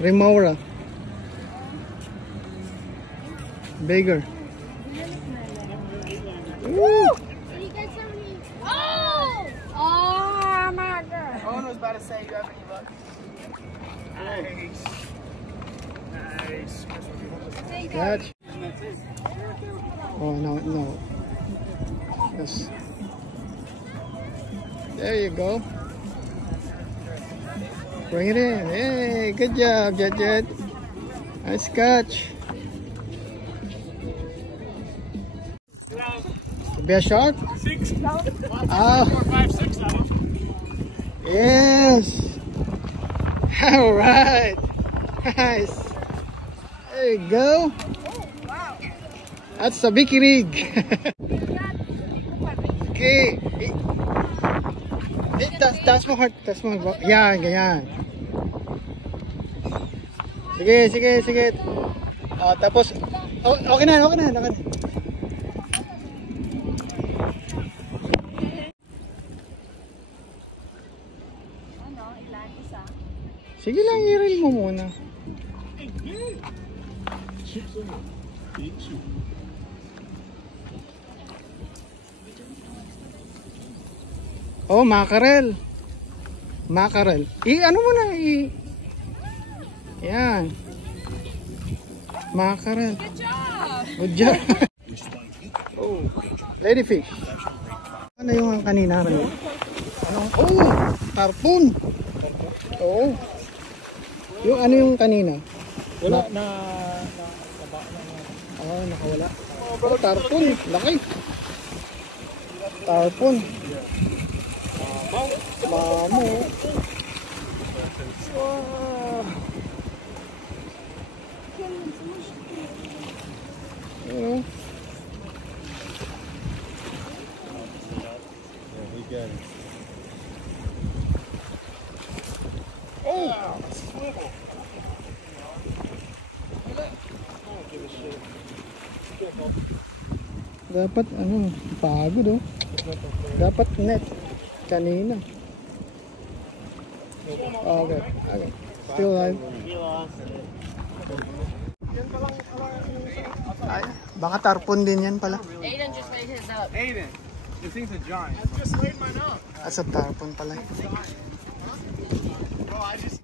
Remora. Bigger. Woo! You get somebody. Oh! Oh my God. Owen was about to say, you have any luck? Nice. Nice. Catch. Oh, no. Yes. There you go. Bring it in. Hey, good job, Jet. Nice catch. Be a shark? 6. Oh. 4, 5, 6 of them. Yes. All right. Nice. There you go. That's a big rig. Okay. Taas mo heart. Taas mo. Yan, ganyan. Sige. Oh, tapos, okay na. Sige lang, i-reel mo muna. Oh, mackerel. Ano mo na, yan. Mackerel. Good job. Oh, ladyfish. Ano yung kanina? Ano? Oh, tarpon. Oo. Yung ano yung kanina? Wala na. Ah, nakawala. Oh, tarpon. Laki. Tarpon. Mamo. Wow. Yeah. We got it. Oh! Swivel. Dapat ano, pagod oh. Dapat net kanina. Okay. Still alive. Ay, baka tarpon din yan pala. Aiden just laid his up. Aiden, this thing's a giant. I just laid mine up. Asa tarpon pala. Bro, I just